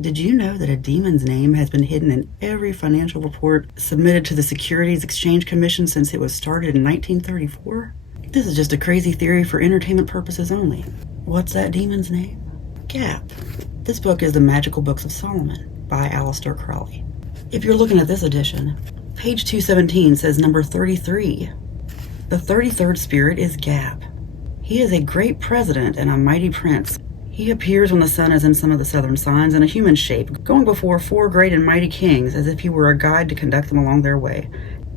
Did you know that a demon's name has been hidden in every financial report submitted to the Securities Exchange Commission since it was started in 1934? This is just a crazy theory for entertainment purposes only. What's that demon's name? GAAP. This book is The Magical Books of Solomon by Aleister Crowley. If you're looking at this edition, page 217 says number 33. The 33rd spirit is GAAP. He is a great president and a mighty prince. He appears when the sun is in some of the southern signs in a human shape, going before 4 great and mighty kings as if he were a guide to conduct them along their way.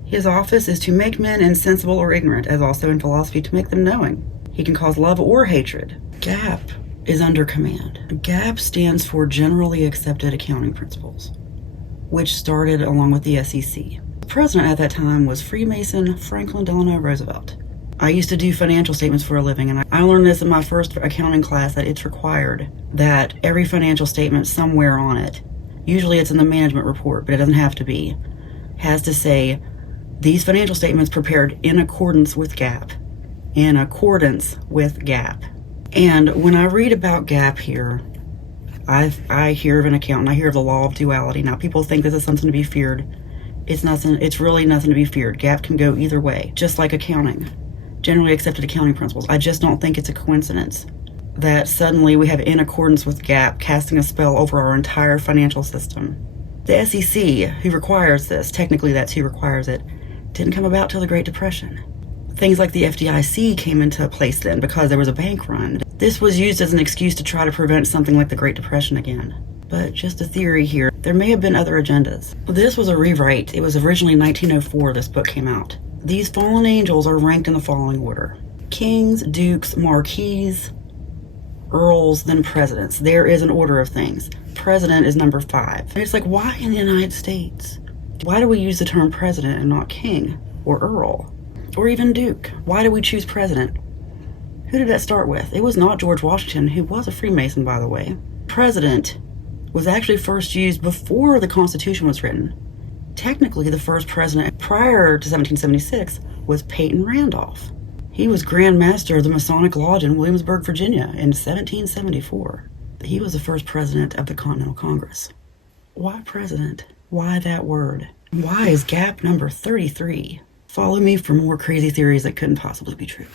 His office is to make men insensible or ignorant, as also in philosophy to make them knowing. He can cause love or hatred. GAAP is under command. GAAP stands for Generally Accepted Accounting Principles, which started along with the SEC. The president at that time was Freemason Franklin Delano Roosevelt. I used to do financial statements for a living, and I learned this in my first accounting class, that it's required that every financial statement somewhere on it, usually it's in the management report, but it doesn't have to be, has to say, these financial statements prepared in accordance with GAAP. In accordance with GAAP. And when I read about GAAP here, I hear of an accountant, I hear of the law of duality. Now, people think this is something to be feared. It's nothing. It's really nothing to be feared. GAAP can go either way, just like accounting. Generally accepted accounting principles. I just don't think it's a coincidence that suddenly we have in accordance with GAAP casting a spell over our entire financial system. The SEC, who requires this, technically that's who requires it, didn't come about till the Great Depression. Things like the FDIC came into place then because there was a bank run. This was used as an excuse to try to prevent something like the Great Depression again. But just a theory here, there may have been other agendas. This was a rewrite. It was originally 1904 this book came out. These fallen angels are ranked in the following order: kings, dukes, marquises, earls, then presidents. There is an order of things. President is number 5. And it's like, why in the United States? Why do we use the term president and not king or earl or even duke? Why do we choose president? Who did that start with? It was not George Washington, who was a Freemason, by the way. President was actually first used before the Constitution was written. Technically, the first president prior to 1776 was Peyton Randolph. He was Grand Master of the Masonic Lodge in Williamsburg, Virginia in 1774. He was the first president of the Continental Congress. Why president? Why that word? Why is GAAP number 33? Follow me for more crazy theories that couldn't possibly be true.